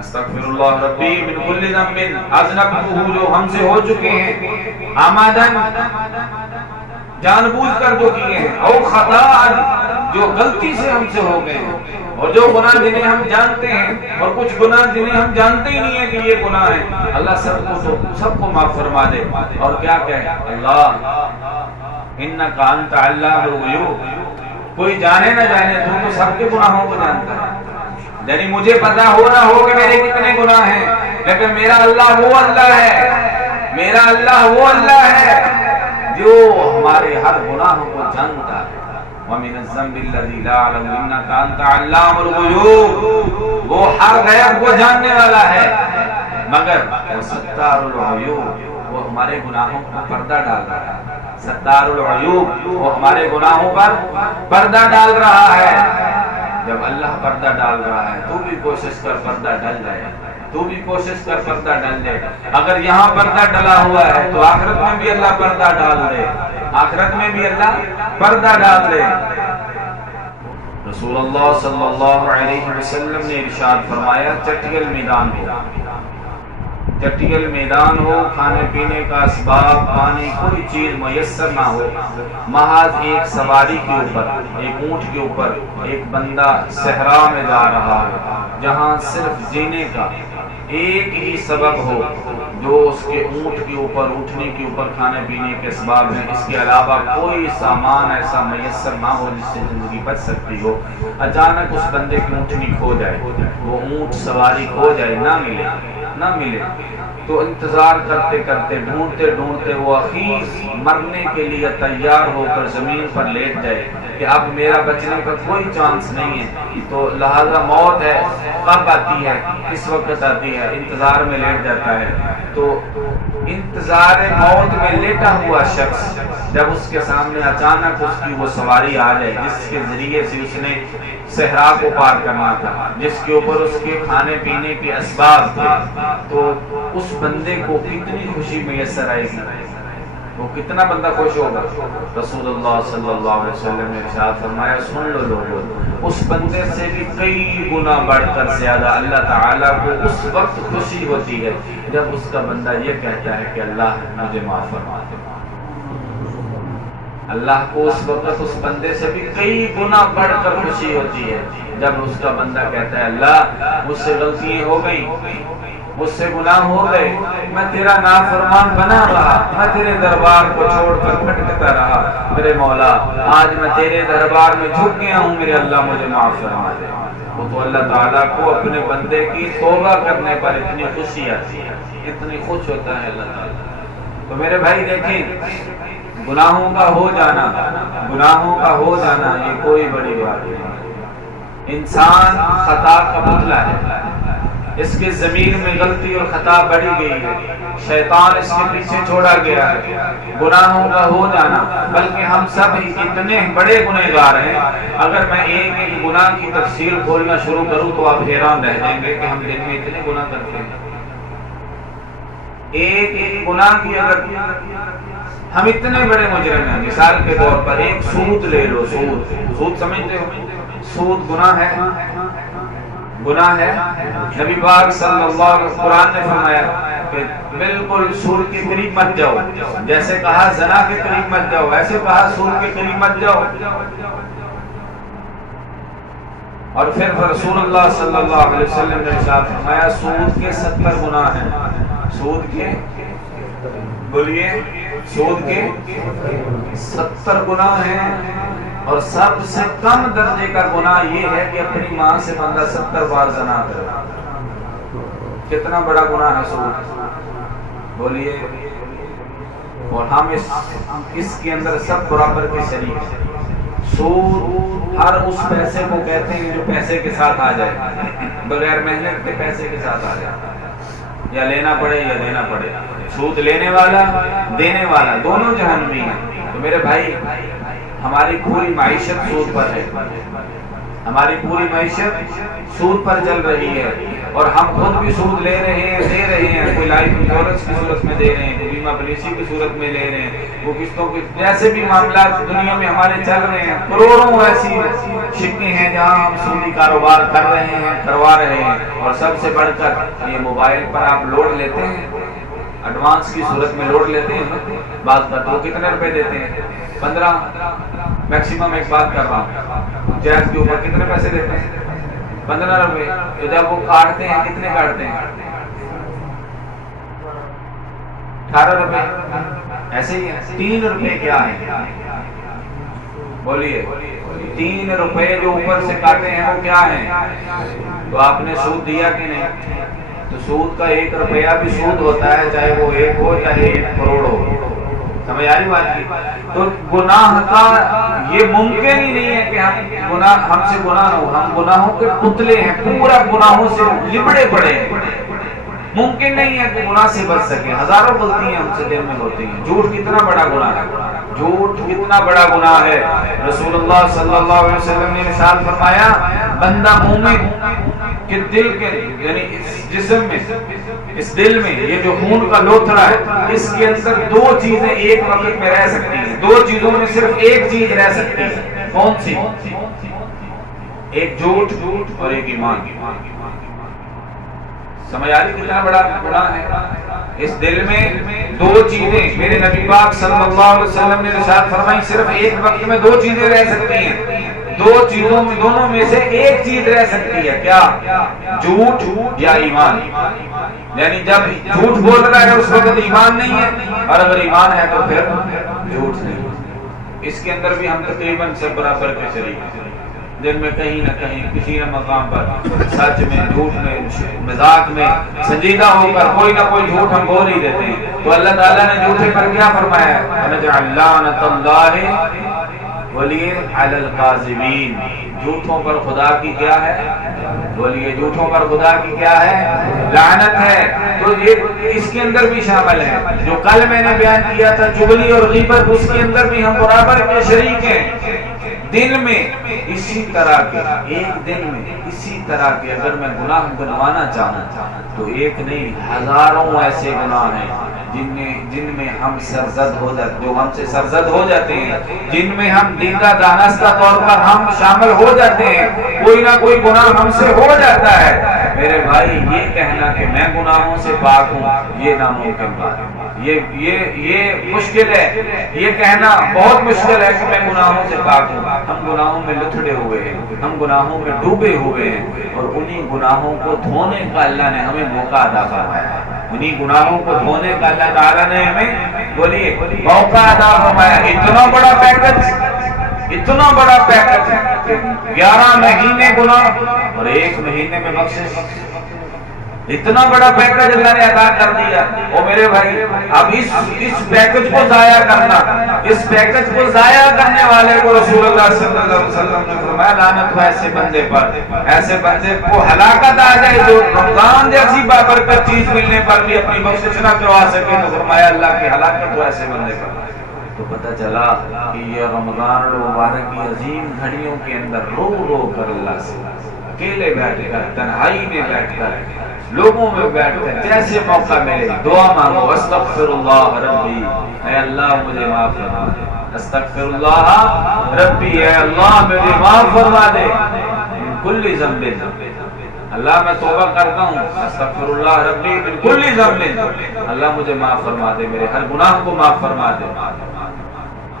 استغفر اللہ ربی من کل ذنب اذنبته، جو ہم سے ہو چکے ہیں، عمدن جان بوجھ کر جو کیے ہیں، او خطا جو غلطی سے ہم سے ہو گئے ہیں، اور جو گناہ جنہیں ہم جانتے ہیں اور کچھ گناہ جنہیں ہم جانتے ہی نہیں ہیں کہ یہ گناہ ہے، اللہ سب کو معاف فرما دے۔ اور کیا کہے اللہ انک انت علام الغیوب، کوئی جانے نہ جانے تو سب کے گناہوں کو جانتا ہے، یعنی مجھے پتا ہو نہ ہو کہ میرے کتنے گناہ ہیں، لیکن میرا اللہ وہ اللہ ہے، میرا اللہ وہ اللہ ہے جو ہمارے ہر گناہ کو جانتا ہے۔ وَمِنَ الذَّنبِ الَّذِي لَا يَعْلَمُ إِنَّكَ أَنْتَ عَلَّامُ الْغُیُوبِ، وہ ہر غیب کو جاننے والا ہے، مگر وہ ستار العیوب، وہ ہمارے گناہوں پر پردہ ڈال رہا ہے، ستار العیوب، وہ ہمارے گناہوں پر پردہ ڈال رہا ہے۔ جب اللہ پردہ ڈال رہا ہے تو بھی کوشش کر پردہ ڈل جائے، تو بھی کوشش کر پردہ ڈل جائے۔ اگر یہاں پردہ ڈلا ہوا ہے تو آخرت میں بھی اللہ پردہ ڈال دے، آخرت میں بھی اللہ پردہ ڈال دے۔ رسول اللہ صلی اللہ علیہ وسلم نے ارشاد فرمایا، چٹیل میدان ہو، چٹیل میدان ہو، کھانے پینے کا اسباب، پانی، کوئی چیز میسر نہ ہو، محض ایک سواری کے اوپر، ایک اونٹ کے اوپر ایک بندہ صحرا میں جا رہا ہے، جہاں صرف جینے کا ایک ہی سبب ہو جو اس کے اونٹ کے اوپر، اٹھنے کے اوپر کھانے پینے کے اسباب ہیں، اس کے علاوہ کوئی سامان ایسا میسر نہ ہو جس سے زندگی بچ سکتی ہو، اچانک اس بندے کی اونٹنی کھو جائے، وہ اونٹ سواری کھو جائے، نہ ملے تو انتظار کرتے کرتے، ڈھونڈتے ڈھونڈتے وہ اخیر مرنے کے لیے تیار ہو کر زمین پر لیٹ جائے کہ اب میرا بچنے کا کوئی چانس نہیں ہے، تو لہذا موت ہے، کب آتی ہے، کس وقت آتی ہے، انتظار میں لیٹ جاتا ہے۔ تو انتظار موت میں لیٹا ہوا شخص جب اس کے سامنے اچانک اس کی وہ سواری آ جائے جس کے ذریعے سے اس نے صحرا کو پار کرنا تھا، جس کے اوپر اس کے کھانے پینے کے اسباب تھے، تو اس بندے کو کتنی خوشی میسر آئے گی، وہ کتنا بندہ خوش ہوگا۔ رسول اللہ صلی اللہ علیہ وسلم نے ارشاد فرمایا، سن لو لوگو، اس بندے سے بھی کئی گنا بڑھ کر زیادہ اللہ تعالیٰ کو اس وقت خوشی ہوتی ہے جب اس کا بندہ یہ کہتا ہے کہ اللہ مجھے معاف فرما دے۔ اللہ کو اس وقت اس بندے سے بھی کئی گنا بڑھ کر خوشی ہوتی ہے جب اس کا بندہ کہتا ہے اللہ مجھ سے غلطی ہو گئی، مجھ سے گناہ ہو گئے، میں تیرا نافرمان بنا رہا، میں تیرے دربار کو چھوڑ کر بھٹکتا رہا، میرے مولا آج میں تیرے دربار میں جھک گیا ہوں، میرے اللہ مجھے معاف فرما دے۔ وہ تو اللہ تعالیٰ کو اپنے بندے کی توبہ کرنے پر اتنی خوشی آتی ہے، اتنی خوش ہوتا ہے اللہ تعالیٰ۔ تو میرے بھائی دیکھیں، گناہوں کا ہو جانا، گناہوں کا ہو جانا یہ کوئی بڑی بات نہیں، انسان خطا کا پتلا ہے، اس کے ضمیر میں غلطی اور خطا بڑھی گئی ہے، شیطان اس کے پیچھے چھوڑا گیا ہے، گناہوں کا ہو جانا، بلکہ ہم سب اتنے بڑے گنہگار ہیں، اگر میں ایک ایک گناہ کی تفصیل کھولنا شروع کروں تو آپ حیران رہ جائیں گے کہ ہم دن میں اتنے گناہ کرتے ہیں۔ ایک ایک گناہ کی اگر ہم اتنے بڑے مجرم ہیں، مثال کے طور پر ایک سود لے لو، سود سمجھتے ہو، سود گناہ ہے، گناہ ہے۔ نبی پاک صلی اللہ علیہ وسلم قرآن نے فرمایا کہ بالکل سود کے قریب مت جاؤ، جیسے کہا زنا کے قریب مت جاؤ، ایسے کہا سود کے قریب مت جاؤ۔ اور پھر رسول اللہ صلی اللہ علیہ وسلم نے ارشاد فرمایا سود کے 70 گناہ ہیں، سود کے بولیے سود کے 70 گناہ ہیں، اور سب سے کم درجے کا گناہ یہ ہے کہ اپنی ماں سے بندہ 70 بار زنا کرے۔ کتنا بڑا گناہ ہے سود، بولیے۔ اور ہم اس کے اندر سب برابر کے شریک ہیں۔ سود ہر اس پیسے کو کہتے ہیں جو پیسے کے ساتھ آ جائے، بغیر محنت کے پیسے کے ساتھ آ جائے، یا لینا پڑے یا دینا پڑے۔ سود لینے والا دینے والا دونوں جہنمی ہیں۔ تو میرے بھائی ہماری پوری معیشت سود پر ہے، ہماری پوری معیشت سود پر چل رہی ہے، اور ہم خود بھی سود لے رہے ہیں، دے رہے ہیں، کوئی لائف انشورنس کی صورت میں دے رہے ہیں، کوئی بیمہ پالیسی کی صورت میں لے رہے ہیں، وہ قسطوں کے جیسے بھی معاملات دنیا میں ہمارے چل رہے ہیں، کروڑوں ایسی شرکیں ہیں جہاں ہم سودی کاروبار کر رہے ہیں، کروا رہے ہیں۔ اور سب سے بڑھ کر یہ موبائل پر آپ لوڈ لیتے ہیں، ایڈوانس کی صورت میں لوڈ لیتے ہیں بات کرتے وہ کتنے روپے دیتے ہیں؟ 15 میکسیمم ایک بات کر رہا ہوں، جیز کے اوپر کتنے پیسے دیتے ہیں؟ 15 روپے۔ تو جب وہ کاٹتے ہیں کتنے کاٹتے ہیں؟ 18 روپے۔ ایسے ہی 3 روپے کیا ہے؟ بولیے 3 روپے جو اوپر سے کاٹے ہیں وہ کیا ہیں؟ تو آپ نے سود دیا کہ نہیں؟ تو سود کا 1 روپیہ بھی سود ہوتا ہے، چاہے وہ 1 ہو چاہے 1 کروڑ ہو۔ سمجھ آ رہی بات کی؟ تو گناہ کا یہ ممکن ہی نہیں ہے کہ ہم سے گناہ ہو، ہم گناہوں کے پتلے ہیں، پورا گناہوں سے لبڑے پڑے ہیں۔ ممکن نہیں ہے کہ گناہ سے بچ سکے۔ ہزاروں غلطیاں ہم سے دل میں ہوتی ہیں۔ جھوٹ کتنا بڑا گناہ ہے، جھوٹ کتنا بڑا گناہ ہے۔ رسول اللہ صلی اللہ علیہ وسلم نے ارشاد فرمایا، بندہ مومن کہ دل کے یعنی اس جسم میں، اس دل میں یہ جو خون کا لوتھڑا ہے، اس کے اندر 2 چیزیں ایک وقت میں رہ سکتی ہیں۔ 2 چیزوں میں صرف ایک چیز رہ سکتی ہے۔ کون سی؟ ایک جھوٹ اور ایک ایمان۔ سمجھ آ رہی کتنا بڑا گناہ ہے؟ اس دل میں 2 چیزیں، میرے نبی پاک صلی اللہ علیہ وسلم نے ارشاد فرمائی، صرف ایک وقت میں 2 چیزیں رہ سکتی ہیں۔ 2 چیزوں میں، دونوں میں سے ایک چیز رہ سکتی ہے، کیا؟ جھوٹ یا ایمان۔ یعنی جب جھوٹ بول رہا ہے اس وقت ایمان نہیں ہے، اور اگر ایمان ہے تو پھر جھوٹ نہیں۔ اس کے اندر بھی ہم تقریباً سب برابر کے شریک ہیں۔ دن میں کہیں نہ کہیں کسی نہ مقام پر سچ میں، جھوٹ میں، مذاق میں سنجیدہ ہو کر کوئی نہ کوئی جھوٹ ہم بول ہی دیتے ہیں۔ تو اللہ تعالیٰ نے جھوٹے پر کیا فرمایا ہے؟ وَنَجْعَلْ لَعْنَتَ اللَّهِ وَلِيَ عَلَى الْكَاذِبِينَ۔ جھوٹوں پر خدا کی کیا ہے؟ بولیے جھوٹوں پر خدا کی کیا ہے؟ لعنت ہے۔ تو یہ اس کے اندر بھی شامل ہے جو کل میں نے بیان کیا تھا، چغلی اور غیبت، اس کے اندر بھی ہم برابر کے شریک ہیں۔ دن میں اسی طرح کے، ایک دن میں اسی طرح کے اگر میں گناہ گنوانا چاہوں تو ایک نہیں، ہزاروں ایسے گناہ ہیں جن میں ہم سرزد ہو جاتے، جو ہم سے سرزد ہو جاتے ہیں، جن میں ہم دیندہ دانستہ طور پر ہم شامل ہو جاتے ہیں۔ کوئی نہ کوئی گناہ ہم سے ہو جاتا ہے۔ میرے بھائی یہ کہنا کہ میں گناہوں سے پاک ہوں، یہ ناممکن بات ہے۔ یہ مشکل ہے، یہ کہنا بہت مشکل ہے کہ میں گناہوں سے پاک ہوں۔ ہم گناہوں میں لتھڑے ہوئے ہیں، ہم گناہوں میں ڈوبے ہوئے ہیں، اور انہی گناہوں کو دھونے کا اللہ نے ہمیں موقع عطا فرمایا ہے۔ انہی گناہوں کو دھونے کا اللہ تعالیٰ نے ہمیں بولیے موقع عطا فرمایا۔ اتنا بڑا پیکج، اتنا بڑا پیکج کہ 11 مہینے گناہ اور 1 مہینے میں بخشش، اتنا بڑا پیکج اللہ نے عطا کر دیا۔ او میرے بھائی، اب اس پیکج کو ضائع کرنا، اس پیکج کو ضائع کرنے والے کو رسول اللہ صلی اللہ علیہ وسلم نے فرمایا لعنت ہو ایسے بندے پر، ایسے بندے کو ہلاکت آ جائے جو رمضان جیسی بابرکت چیز ملنے پر بھی اپنی بخشش نہ کروا سکے، تو فرمایا اللہ کی ہلاکت ہو ایسے بندے پر۔ تو پتہ چلا کہ یہ رمضان المبارک کی عظیم گھڑیوں کے اندر رو رو کر اللہ سے اکیلے بیٹھ کر، تنہائی میں بیٹھ کر، لوگوں میں بیٹھ کر جیسے موقع ملے دعا مانگو، استغفر اللہ ربی، اے اللہ مجھے معاف فرما دے، استغفر اللہ ربی، اے اللہ مجھے معاف فرما دے، من کل ذنب، اللہ میں توبہ کرتا ہوں، استغفر اللہ ربی من کل ذنب، اللہ مجھے معاف فرما دے، میرے ہر گناہ کو معاف فرما دے۔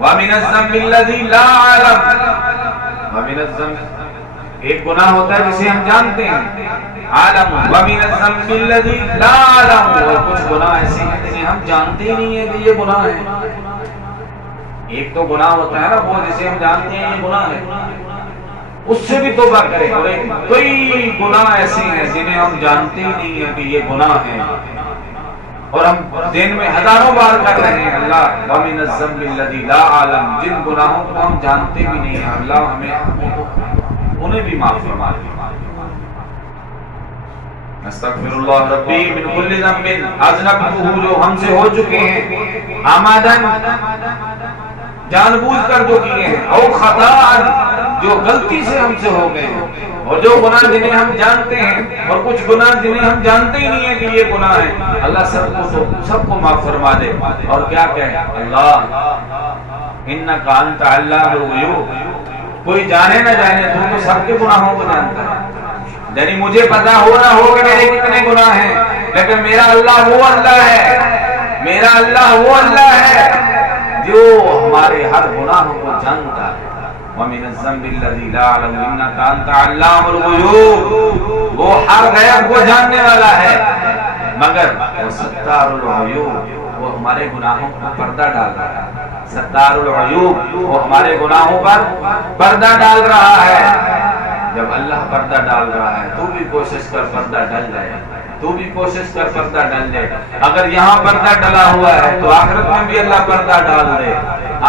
وَمِنَ الذَّنبِ الَّذِي لَا أَعْلَمُ، وَمِنَ الذَّنبِ ایک گناہ ہوتا ہے جسے ہم جانتے ہیں، عالم، وَمِنَ الذَّنبِ الَّذِي لَا أَعْلَمُ، اور کچھ گناہ ایسے ہیں جنہیں ہم جانتے ہی نہیں ہیں کہ یہ گناہ ہے۔ ایک تو گناہ ہوتا ہے نا وہ جسے ہم جانتے ہیں یہ گناہ ہے، اس سے بھی توبہ کریں، اور کئی گناہ ایسے ہیں جنہیں ہم جانتے ہی نہیں ہیں کہ یہ گناہ ہے، اور ہم دن میں ہزاروں بار کر رہے ہیں۔ اللہ وَمِنَ الذَّنبِ الَّذِي لَا أَعْلَمُ، جن گناہوں کو ہم جانتے بھی نہیں ہیں اللہ ہمیں انہیں بھی معاف فرما دے۔ استغفر اللہ ربی من کل ذنب اذنبته، جو ہم سے ہو چکے ہیں، عمدن جان بوجھ کر جو کیے ہیں، او خطا جو غلطی سے ہم سے ہو گئے ہیں، اور جو گناہ جنہیں ہم جانتے ہیں اور کچھ گناہ جنہیں ہم جانتے ہی نہیں ہیں کہ یہ گناہ ہے، اللہ سب کو معاف فرما دے۔ اور کیا کہیں، اللہ انک انت علام الغیوب، کوئی جانے نہ جانے تو سب کے گناہوں کو جانتا ہے۔ یعنی مجھے پتا ہو نہ ہو کہ میرے کتنے گناہ ہیں، لیکن میرا اللہ وہ اللہ ہے، میرا اللہ وہ اللہ ہے جو ہمارے ہر گناہ کو جانتا ہے۔ وَمِنَ الذَّنبِ الَّذِي لَا يَعْلَمُ إِنَّكَ أَنْتَ عَلَّامُ الْغُيُوبِ، وہ ہر غیب کو جاننے والا ہے، مگر وہ ستار العیوب، وہ ہمارے گناہوں پر پردہ ڈال رہا ہے۔ ستار العیوب، وہ ہمارے گناہوں پر پردہ ڈال رہا ہے۔ جب اللہ پردہ ڈال رہا ہے تو بھی کوشش کر پردہ ڈل جائے، تو بھی کوشش کر پردہ ڈل جائے۔ اگر یہاں پردہ ڈلا ہوا ہے تو آخرت میں بھی اللہ پردہ ڈال دے،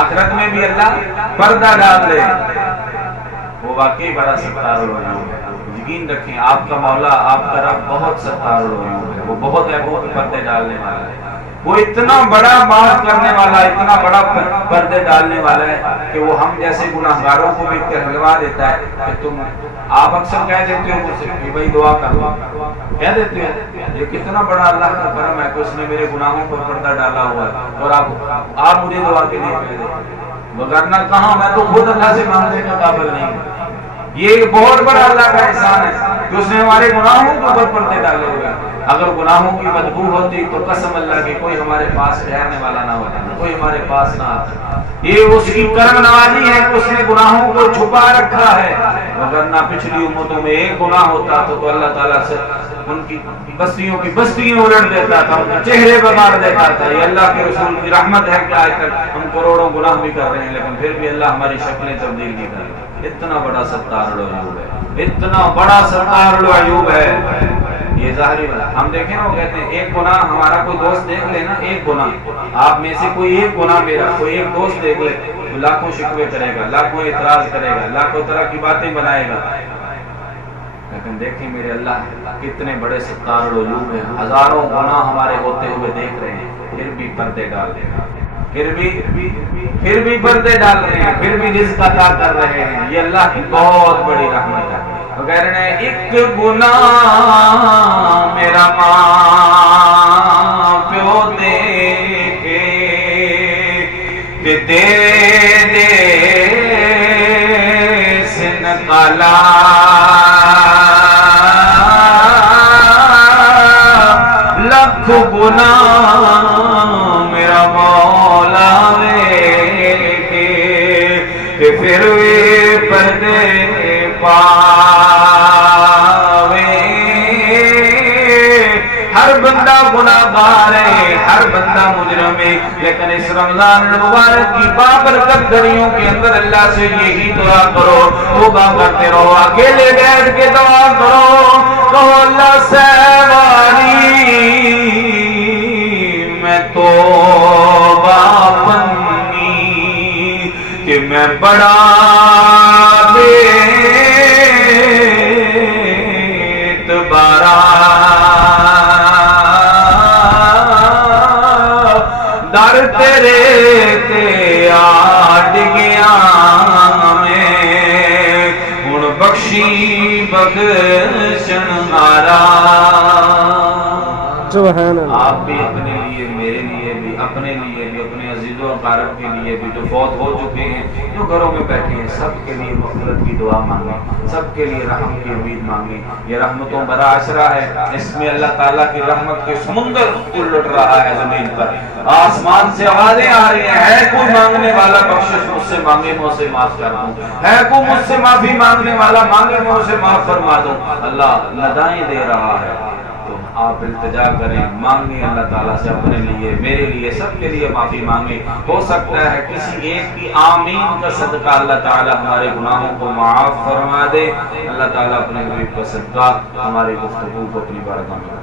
آخرت میں بھی اللہ پردہ ڈال دے۔ وہ واقعی بڑا ستار العیوب ہے۔ یقین رکھیں آپ کا مولا، آپ کا رب بہت ستار العیوب ہے، وہ بہت پردے ڈالنے والا ہے۔ وہ اتنا بڑا معاف کرنے والا، اتنا بڑا پردے ڈالنے والا ہے کہ وہ ہم جیسے گناہگاروں کو بھی کہلوا دیتا ہے کہ تم، آپ اکثر کہہ دیتے ہو مجھ سے کہ بھائی دعا کر لو، کہہ دیتے ہو، یہ کتنا بڑا اللہ کا کرم ہے کہ اس نے میرے گناہوں پر پردہ ڈالا ہوا ہے اور آپ مجھے دعا کے لیے کہہ دیتے، وگرنہ کہاں، میں تو خود اللہ سے مانگنے کا قابل نہیں ہوں۔ یہ بہت بڑا اللہ کا احسان ہے کہ اس نے ہمارے گناہوں کے اوپر پردے ڈالے ہوئے ہیں۔ اگر گناہوں کی بدبو ہوتی تو قسم اللہ کی کوئی ہمارے پاس ٹھہرنے والا نہ ہوتا، کوئی ہمارے پاس نہ آتا۔ یہ اس کی کرم نوازی ہے کہ اس نے گناہوں کو چھپا رکھا ہے، وگرنہ پچھلی امتوں میں ایک گناہ ہوتا تو اللہ تعالیٰ سے ان کی بستیوں کی بستیاں الٹ دیتا تھا، ان کے چہرے بگاڑ دیتا تھا۔ یہ اللہ کے رسول کی رحمت ہے کہ آج تک ہم کروڑوں گناہ بھی کر رہے ہیں لیکن پھر بھی اللہ ہماری شکلیں تبدیل نہیں کر رہا۔ اتنا بڑا ستار العیوب ہے، اتنا بڑا ستار العیوب ہے۔ یہ ظاہری بات ہم دیکھیں نا، وہ کہتے ہیں ایک گناہ ہمارا کوئی دوست دیکھ لے نا، ایک گناہ آپ میں سے کوئی ایک گناہ میرا کوئی ایک دوست دیکھ لے تو لاکھوں شکوے کرے گا، لاکھوں اعتراض کرے گا، لاکھوں طرح کی باتیں بنائے گا۔ لیکن دیکھیں میرے اللہ کتنے بڑے ستار العیوب ہیں، ہزاروں گناہ ہمارے ہوتے ہوئے دیکھ رہے ہیں، پھر بھی پردے ڈال رہے ہیں، پھر بھی پردے ڈال رہے ہیں، پھر بھی رزق عطا کر رہے ہیں۔ یہ اللہ کی بہت بڑی رحمت ہے۔ غیر نے ایک گناہ میرا ماں پیو دے کے دے سے نکالا، لکھ گناہ میرا مولا کہ پھر بھی پردے ہر بندہ گناہگار ہے، ہر بندہ مجرم ہے، لیکن اس رمضان المبارک کی بابرکت گھڑیوں کے اندر اللہ سے یہی دعا کرو، توبہ کرتے رہو، اکیلے بیٹھ کے دعا کرو، کہو اللہ سے والی میں توبہ پنی کہ میں بڑا در تیرے تے آڈ گیا میں، ہن بخشی بخشن ہارا۔ سبحان اللہ۔ آپ بھی اپنے لیے، میرے لیے بھی، اپنے لیے بھی، اپنے عزیزوں و اقارب کے لیے بھی جو فوت ہو چکے ہیں، جو گھروں میں بیٹھے ہیں، سب کے لیے مغفرت کی دعا مانگیں، سب کے لیے رحم کی امید مانگیں۔ یہ رحمتوں بڑا عشرہ ہے، اس میں اللہ تعالیٰ کی رحمت کے سمندر الٹ رہا ہے زمین پر، آسمان سے آوازیں آ رہی ہیں، ہے کوئی مانگنے والا بخشش مجھ سے مانگے میں اسے معاف کر دوں، ہے کوئی مجھ سے معافی مانگنے والا مانگے میں اسے معاف فرما دوں۔ اللہ ندائیں دے رہا ہے، آپ التجا کریں، مانگیں اللہ تعالیٰ سے، اپنے لیے، میرے لیے، سب کے لیے معافی مانگیں۔ ہو سکتا ہے کسی ایک کی آمین کا صدقہ اللہ تعالیٰ ہمارے گناہوں کو معاف فرما دے۔ اللہ تعالیٰ اپنے غریب کا صدقہ ہماری گفتگو کو اپنی بارگاہ میں